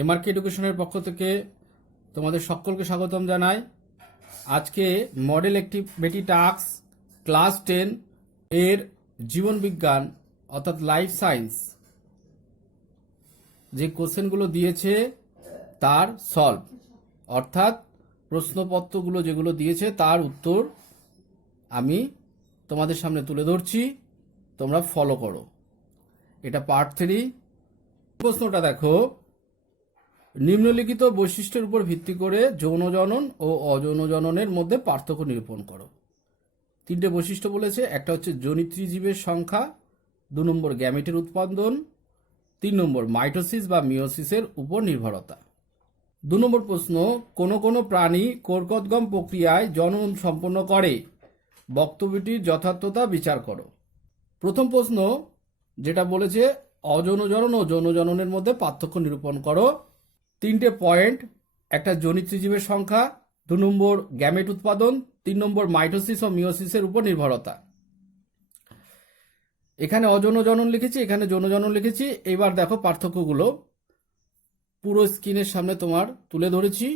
এমআরকে এডুকেশনের পক্ষ থেকে তোমাদের সকলকে স্বাগতম জানাই। আজকে মডেল অ্যাক্টিভিটি টাস্ক ক্লাস 10 এর জীবন বিজ্ঞান অর্থাৎ লাইফ সায়েন্স যে কোশ্চেনগুলো দিয়েছে তার সলভ অর্থাৎ প্রশ্নপত্রগুলো যেগুলো দিয়েছে তার উত্তর আমি তোমাদের সামনে তুলে ধরছি, তোমরা ফলো করো। এটা পার্ট 3। প্রশ্নটা দেখো, নিম্নলিখিত বৈশিষ্ট্যের উপর ভিত্তি করে যৌন জনন ও অযৌন জননের মধ্যে পার্থক্য নিরূপণ করো। 3টে বৈশিষ্ট্য বলেছে। একটা হচ্ছে জনিত্রী জীবের সংখ্যা, 2 নম্বর গ্যামেটের উৎপাদন, 3 নম্বর মাইটোসিস বা মিওসিসের উপর নির্ভরতা। 2 নম্বর প্রশ্ন, কোন কোন প্রাণী কোরকোদ্গম প্রক্রিয়ায় জনন সম্পন্ন করে, বক্তব্যটির যথার্থতা বিচার করো। প্রথম প্রশ্ন যেটা বলেছে অযৌন জনন ও যৌন জননের মধ্যে পার্থক্য নিরূপণ করো। 3টে পয়েন্ট, একটা জনিত্রী জীবের সংখ্যা, 2 নম্বর গ্যামেট উৎপাদন, 3 নম্বর মাইটোসিস ও মিওসিসের উপর নির্ভরতা। এখানে অযৌন জনন লিখেছি, এখানে যৌন জনন লিখেছি। এবার দেখো পার্থক্যগুলো পুরো স্ক্রিনের সামনে তোমার তুলে ধরেছি,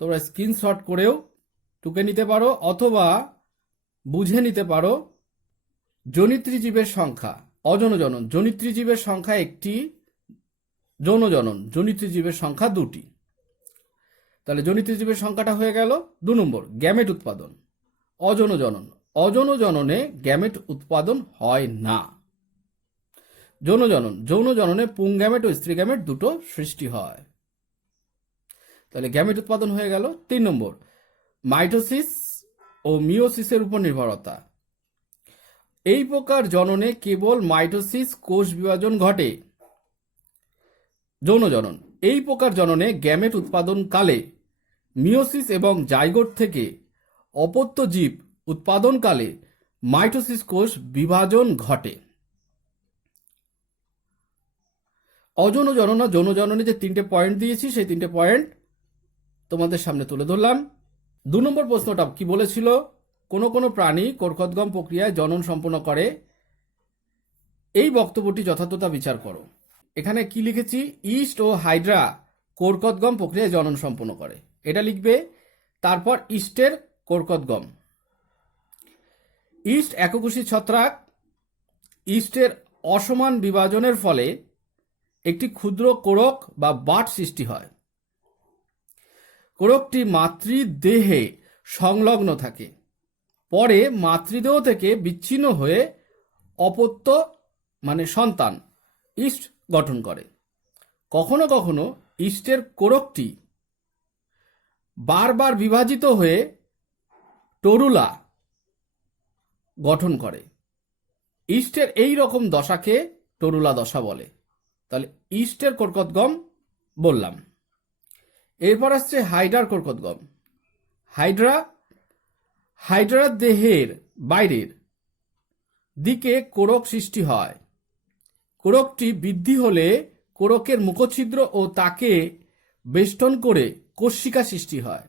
তোমরা স্ক্রিনশট করেও টুকে নিতে পারো অথবা বুঝে নিতে পারো। জনিত্রী জীবের সংখ্যা, অযৌন জনন, জনিত্রী জীবের সংখ্যা 1টি, যৌন জনন জনিত্রী জীবের সংখ্যা 2টি। তাহলে জনিত্রী জীবের সংখ্যাটা হয়ে গেল। 2 নম্বর গ্যামেট উৎপাদন, অযৌন জনন, অযৌন জননে গ্যামেট উৎপাদন হয় না। যৌন জনন, যৌন জননে পুংগ্যামেট ও স্ত্রী গ্যামেট দুটো সৃষ্টি হয়। তাহলে গ্যামেট উৎপাদন হয়ে গেল। 3 নম্বর মাইটোসিস ও মিওসিসের উপর নির্ভরতা। এই প্রকার জননে কেবল মাইটোসিস কোষ বিভাজন ঘটে। যৌন জনন, এই প্রকার জননে গ্যামেট উৎপাদন কালে মিওসিস এবং জাইগোট থেকে অপত্য জীব উৎপাদনকালে মাইটোসিস কোষ বিভাজন ঘটে। অযৌন জনন ও যৌন জননে যে 3টে পয়েন্ট দিয়েছি সেই 3টে পয়েন্ট তোমাদের সামনে তুলে ধরলাম। 2 নম্বর প্রশ্নটা কি বলেছিল, কোন কোন প্রাণী কোরকোদ্গম প্রক্রিয়ায় জনন সম্পন্ন করে, এই বক্তব্যটি যথার্থতা বিচার করো। এখানে কি লিখেছি, ইস্ট ও হাইড্রা কোরকোদ্গম প্রক্রিয়ায় জনন সম্পন্ন করে, এটা লিখবে। তারপর ইস্টের কোরকোদ্গম, ইস্ট এককোষী ছত্রাক, ইস্টের অসমান বিভাজনের ফলে একটি ক্ষুদ্র কোরক বা বাট সৃষ্টি হয়। কোরকটি মাতৃদেহে সংলগ্ন থাকে, পরে মাতৃদেহ থেকে বিচ্ছিন্ন হয়ে অপত্য মানে সন্তান ইস্ট গঠন করে। কখনো কখনো ইস্টের কোরকটি বারবার বিভাজিত হয়ে টরুলা গঠন করে। ইস্টের এই রকম দশাকে টরুলা দশা বলে। তাহলে ইস্টের কোরকোদ্গম বললাম। এরপর আসছে হাইড্রার কোরকোদ্গম। হাইড্রার দেহের বাইরের দিকে কোরক সৃষ্টি হয়। কোরকটি বৃদ্ধি হলে কোরকের মুখছিদ্র ও তাকে বেষ্টন করে কোষিকা সৃষ্টি হয়।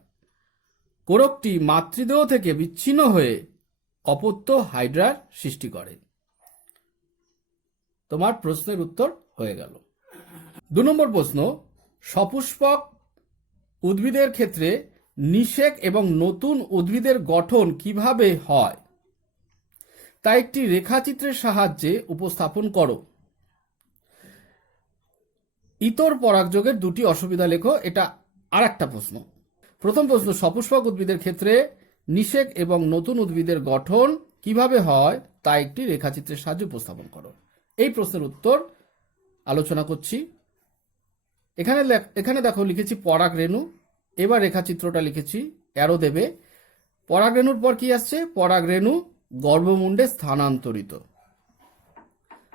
কোরকটি মাতৃদেহ থেকে বিচ্ছিন্ন হয়ে অপত্য হাইড্রার সৃষ্টি করে। তোমার প্রশ্নের উত্তর হয়ে গেল। 2 নম্বর প্রশ্ন, সপুষ্পক উদ্ভিদের ক্ষেত্রে নিষেক এবং নতুন উদ্ভিদের গঠন কিভাবে হয় তা একটি রেখাচিত্রের সাহায্যে উপস্থাপন করো। ইতর পরাগযোগের 2টি অসুবিধা লেখো। এটা আর একটা প্রশ্ন। প্রথম প্রশ্ন, সপুষ্পক উদ্ভিদের ক্ষেত্রে নিষেক এবং নতুন উদ্ভিদের গঠন কিভাবে হয় তা একটি রেখাচিত্রের সাহায্যে উপস্থাপন করো। এই প্রশ্নের উত্তর আলোচনা করছি। এখানে দেখো লিখেছি পরাগ রেণু। এবার রেখাচিত্রটা লিখেছি, অ্যারো দেবে। পরাগ রেণুর পর কি আসছে, পরাগ রেণু গর্ভমুণ্ডে স্থানান্তরিত।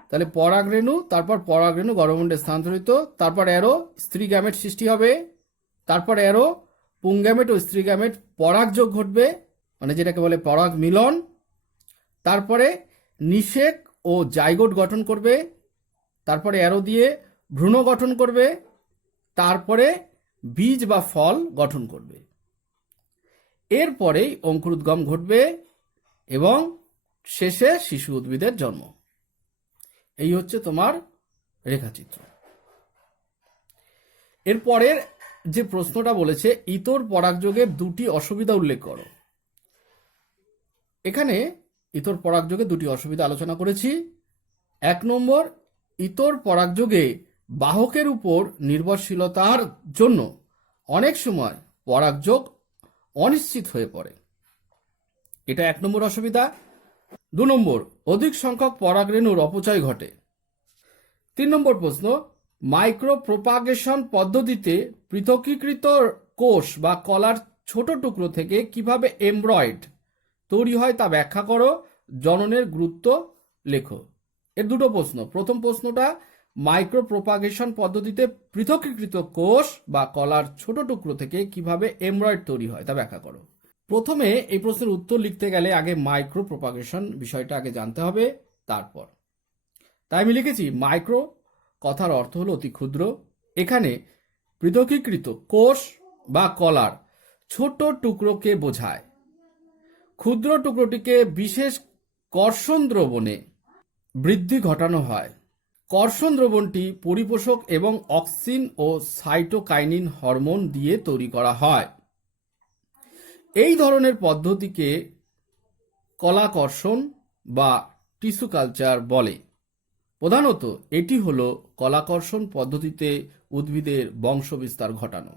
তাহলে পরাগ রেণু, তারপর পরাগ রেণু গর্ভমুণ্ডে স্থানান্তরিত, তারপর অ্যারো স্ত্রী গ্যামেট সৃষ্টি হবে, তারপর অ্যারো পুংগ্যামেট ও স্ত্রী গ্যামেট পরাগযোগ ঘটবে, মানে যেটাকে বলে পরাগ মিলন। তারপরে নিষেক ও জাইগোট গঠন করবে, তারপরে অ্যারো দিয়ে ভ্রূণ গঠন করবে, তারপরে বীজ বা ফল গঠন করবে। এরপরেই অঙ্কুরোদ্গম ঘটবে এবং শেষে শিশু উদ্ভিদের জন্ম। এই হচ্ছে তোমার রেখাচিত্র। এরপরের যে প্রশ্নটা বলেছে ইতর পরাগযোগের দুটি অসুবিধা উল্লেখ করো। এখানে ইতর পরাগযোগে দুটি অসুবিধা আলোচনা করেছি। 1 নম্বর, ইতর পরাগযোগে বাহকের উপর নির্ভরশীলতার জন্য অনেক সময় পরাগযোগ অনিশ্চিত হয়ে পড়ে, এটা 1 নম্বর অসুবিধা। 2 নম্বর, অধিক সংখ্যক পরাগরেণুর অপচয় ঘটে। 3 নম্বর প্রশ্ন, মাইক্রো প্রোপাগেশন পদ্ধতিতে পৃথকীকৃত কোষ বা কলার ছোট টুকরো থেকে কিভাবে এমব্রয়েড তৈরি হয় তা ব্যাখ্যা করো, জননের গুরুত্ব লেখো। এর দুটো প্রশ্ন। প্রথম প্রশ্নটা, মাইক্রো প্রোপাগেশন পদ্ধতিতে পৃথকীকৃত কোষ বা কলার ছোট টুকরো থেকে কিভাবে এমব্রয়েড তৈরি হয় তা ব্যাখ্যা করো। প্রথমে এই প্রশ্নের উত্তর লিখতে গেলে আগে মাইক্রো প্রোপাগেশন বিষয়টা আগে জানতে হবে, তারপর। তাই আমি লিখেছি মাইক্রো কথার অর্থ হলো অতি ক্ষুদ্র। এখানে পৃথকীকৃত কোষ বা কলার ছোট টুকরোকে বোঝায়। ক্ষুদ্র টুকরোটিকে বিশেষ কর্ষণ দ্রবণে বৃদ্ধি ঘটানো হয়। কর্ষণ দ্রবণটি পরিপোষক এবং অক্সিন ও সাইটোকাইনিন হরমোন দিয়ে তৈরি করা হয়। এই ধরনের পদ্ধতিকে কলাকর্ষণ বা টিস্যু কালচার বলে। প্রধানত এটি হলো কলাকর্ষণ পদ্ধতিতে উদ্ভিদের বংশবিস্তার ঘটানো।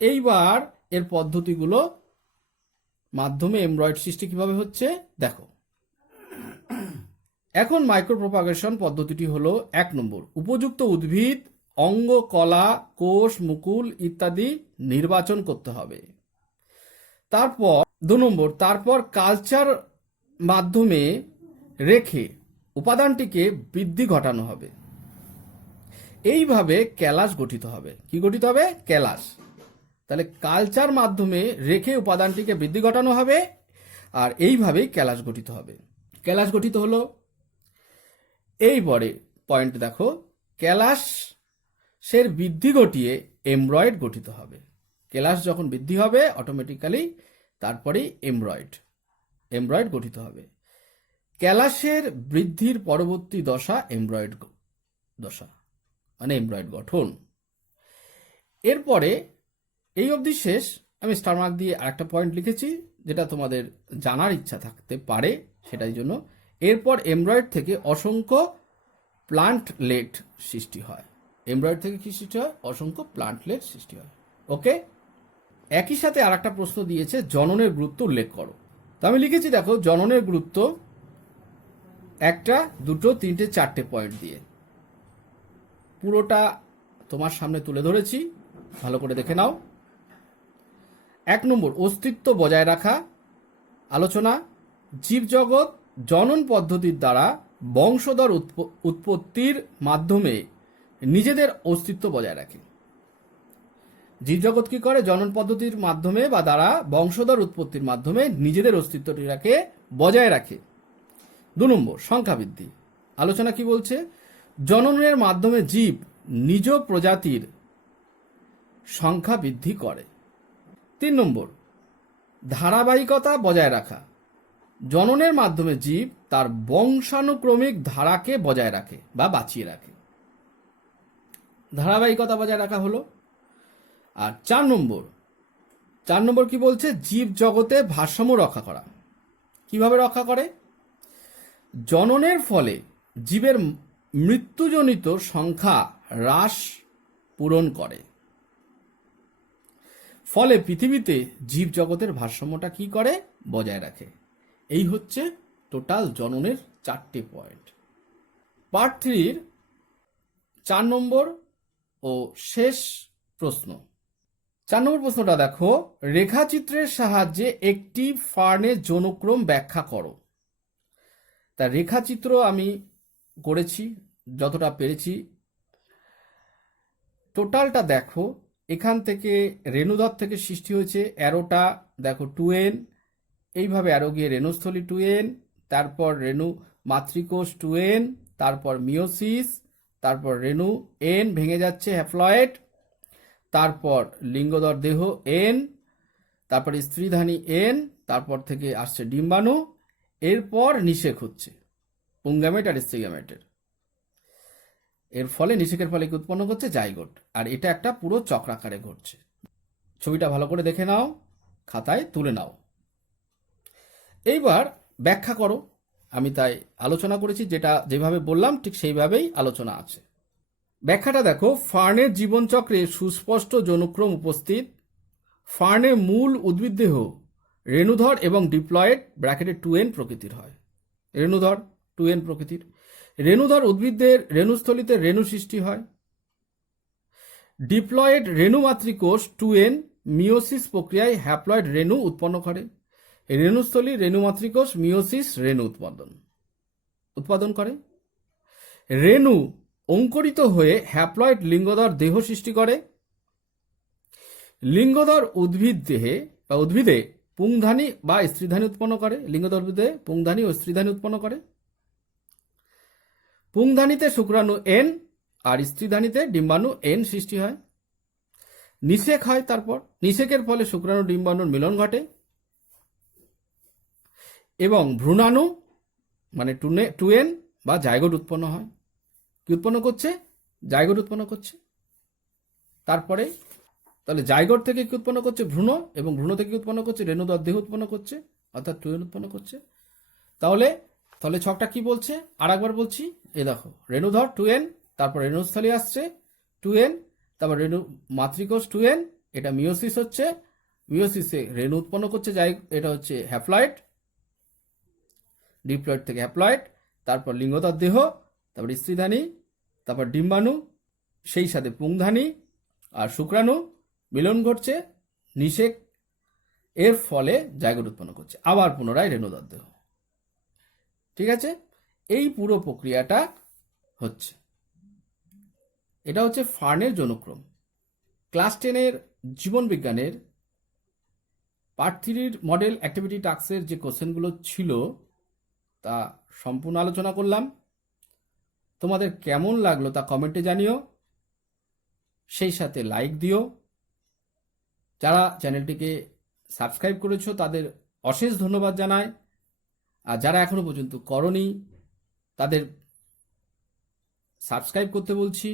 এইবার এর পদ্ধতিগুলো মাধ্যমে এমব্রয়েড সৃষ্টি কিভাবে হচ্ছে দেখো। এখন মাইক্রোপ্রোপাগেশন পদ্ধতিটি হলো 1 নম্বর, উপযুক্ত উদ্ভিদ, অঙ্গ, কলা, কোষ, মুকুল ইত্যাদি নির্বাচন করতে হবে। তারপর 2 নম্বর, তারপর কালচার মাধ্যমে রেখে উপাদানটিকে বৃদ্ধি ঘটানো হবে। এইভাবে ক্যালাস গঠিত হবে। কি গঠিত হবে? ক্যালাস। তাহলে কালচার মাধ্যমে রেখে উপাদানটিকে বৃদ্ধি ঘটানো হবে, আর এইভাবেই ক্যালাস গঠিত হবে। ক্যালাস গঠিত হলো। এইবারে পয়েন্ট দেখো, ক্যালাসের বৃদ্ধি ঘটিয়ে এমব্রয়েড গঠিত হবে। ক্যালাস যখন বৃদ্ধি হবে অটোমেটিক্যালি তারপরেই এমব্রয়েড গঠিত হবে। ক্যালাসের বৃদ্ধির পরবর্তী দশা এমব্রয়েড দশা, মানে এমব্রয়েড গঠন। এরপরে এই অবধি শেষ। আমি স্টার মার্ক দিয়ে আরেকটা পয়েন্ট লিখেছি যেটা তোমাদের জানার ইচ্ছা থাকতে পারে, সেটাই জন্য। এরপর এমব্রয়েড থেকে অসংখ্য প্লান্টলেট সৃষ্টি হয়। এমব্রয়েড থেকে কি সৃষ্টি হয়? অসংখ্য প্লান্টলেট সৃষ্টি হয়। ওকে। একই সাথে আরেকটা প্রশ্ন দিয়েছে, জননের গুরুত্ব উল্লেখ করো। তো আমি লিখেছি দেখো, জননের গুরুত্ব 1, 2, 3, 4টে পয়েন্ট দিয়ে। পুরোটা তোমার সামনে তুলে ধরেছি, ভালো করে দেখে নাও। 1 নম্বর, অস্তিত্ব বজায় রাখা আলোচনা। জীবজগৎ জনন পদ্ধতির দ্বারা বংশধর উৎপত্তির মাধ্যমে নিজেদের অস্তিত্ব বজায় রাখে। জীবজগৎ কি করে? জনন পদ্ধতির মাধ্যমে বা দ্বারা বংশধর উৎপত্তির মাধ্যমে নিজেদের অস্তিত্বটিকে বজায় রাখে। 2 নম্বর, সংখ্যা বৃদ্ধি আলোচনা কি বলছে? জননের মাধ্যমে জীব নিজ প্রজাতির সংখ্যা বৃদ্ধি করে। 3 নম্বর, ধারাবাহিকতা বজায় রাখা। জননের মাধ্যমে জীব তার বংশানুক্রমিক ধারাকে বজায় রাখে বা বাঁচিয়ে রাখে। ধারাবাহিকতা বজায় রাখা হলো। আর 4 নম্বর কি বলছে? জীব জগতে ভারসাম্য রক্ষা করা। কিভাবে রক্ষা করে? জননের ফলে জীবের মৃত্যুজনিত সংখ্যা হ্রাস পূরণ করে। ফলে পৃথিবীতে জীব জগতের ভারসাম্যটা কি করে? বজায় রাখে। এই হচ্ছে টোটাল জননের 4টে পয়েন্ট। পার্ট 3-র 4 নম্বর ও শেষ প্রশ্ন। 4 নম্বর প্রশ্নটা দেখো, রেখাচিত্রের সাহায্যে একটি ফার্নের যৌনক্রম ব্যাখ্যা করো। তা রেখাচিত্র আমি করেছি যতটা পেরেছি। টোটালটা দেখো, এখান থেকে রেণুধর থেকে সৃষ্টি হয়েছে। অ্যারোটা দেখো 2n, এইভাবে অ্যারো গিয়ে রেণুস্থলী 2n, তারপর রেণু মাতৃকোষ 2n, তারপর মিওসিস, তারপর রেণু n ভেঙে যাচ্ছে হ্যাপ্লয়েড, তারপর লিঙ্গধর দেহ n, তারপর স্ত্রীধানী n, তারপর থেকে আসছে ডিম্বাণু, এরপর নিষেক হচ্ছে পুংগ্যামেট আর স্ত্রীগ্যামেটের। এর ফলে নিষেকের ফলে কি উৎপন্ন করছে? জাইগোট। আর এটা একটা পুরো চক্রাকারে ঘটছে। ছবিটা ভালো করে দেখে নাও, খাতায় তুলে নাও। এইবার ব্যাখ্যা করো। আমি তাই আলোচনা করেছি, যেটা যেভাবে বললাম ঠিক সেইভাবেই আলোচনা আছে। ব্যাখ্যাটা দেখো, ফার্নের জীবনচক্রে সুস্পষ্ট যৌনক্রম উপস্থিত। ফার্নে মূল উদ্ভিদদেহ রেণুধর এবং ডিপ্লয়েড ব্র্যাকেটে 2n প্রকৃতির হয়। রেণুধর 2n প্রকৃতির। রেণুধর উদ্ভিদদের রেণুস্থলিতে রেণু সৃষ্টি হয়। ডিপ্লয়েড রেণু মাতৃকোষ 2n মিওসিস প্রক্রিয়ায় হ্যাপ্লয়েড রেণু উৎপন্ন করে। রেণুস্থলী রেণু মাতৃকোষ মিওসিস রেণু উৎপাদন করে। রেণু অঙ্কুরিত হয়ে হ্যাপ্লয়েড লিঙ্গধর দেহ সৃষ্টি করে। লিঙ্গধর উদ্ভিদে পুংধানী বা স্ত্রীধানী উৎপন্ন করে। লিঙ্গধর উদ্ভিদে পুংধানী ও স্ত্রীধানী উৎপন্ন করে। পুংধানীতে শুক্রাণু N আর স্ত্রীধানীতে ডিম্বাণু N সৃষ্টি হয়। নিষেক হয়। তারপর নিষেকের ফলে শুক্রাণু ডিম্বাণুর মিলন ঘটে এবং ভ্রূণাণু মানে 2n বা জাইগোট উৎপন্ন হয়। কি উৎপন্ন করছে? জাইগোট উৎপন্ন করছে। তারপরে তাহলে জাইগোট থেকে কি উৎপন্ন করছে? ভ্রূণ, এবং ভ্রূণ থেকে উৎপন্ন করছে রেণুধর দেহ উৎপন্ন করছে, অর্থাৎ 2n উৎপন্ন করছে। তাহলে ছকটা কি বলছে? আর একবার বলছি, দেখো, রেণুধর 2n, তারপর রেণুস্থলী আসছে 2n, তারপর রেণু মাতৃকোষ 2n, এটা মিওসিস হচ্ছে, মিওসিসে রেণু উৎপন্ন করছে, এটা হচ্ছে হ্যাপ্লয়েড, ডিপ্লয়েড থেকে হ্যাপ্লয়েড, তারপর লিঙ্গধর দেহ, তারপর স্ত্রীধানী, তারপর ডিম্বাণু, সেই সাথে পুংধানী আর শুক্রাণু মিলন ঘটছে, নিষেক এর ফলে জাইগোট উৎপন্ন করছে, আবার পুনরায় রেণুধর দেহ। ঠিক আছে, এই পুরো প্রক্রিয়াটা হচ্ছে, এটা হচ্ছে ফার্নের যৌনক্রম। ক্লাস 10-এর জীবন বিজ্ঞানের পার্ট 3-র মডেল অ্যাক্টিভিটি টাস্কের যে কোশ্চেনগুলো ছিল তা সম্পূর্ণ আলোচনা করলাম। তোমাদের কেমন লাগলো তা কমেন্টে জানিও, সেই সাথে লাইক দিও। যারা চ্যানেলটিকে সাবস্ক্রাইব করেছো তাদের অশেষ ধন্যবাদ জানাই, আর যারা এখনো পর্যন্ত করনি তাদের সাবস্ক্রাইব করতে বলছি।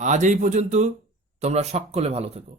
আজ এই পর্যন্ত, তোমরা সকলে ভালো থেকো।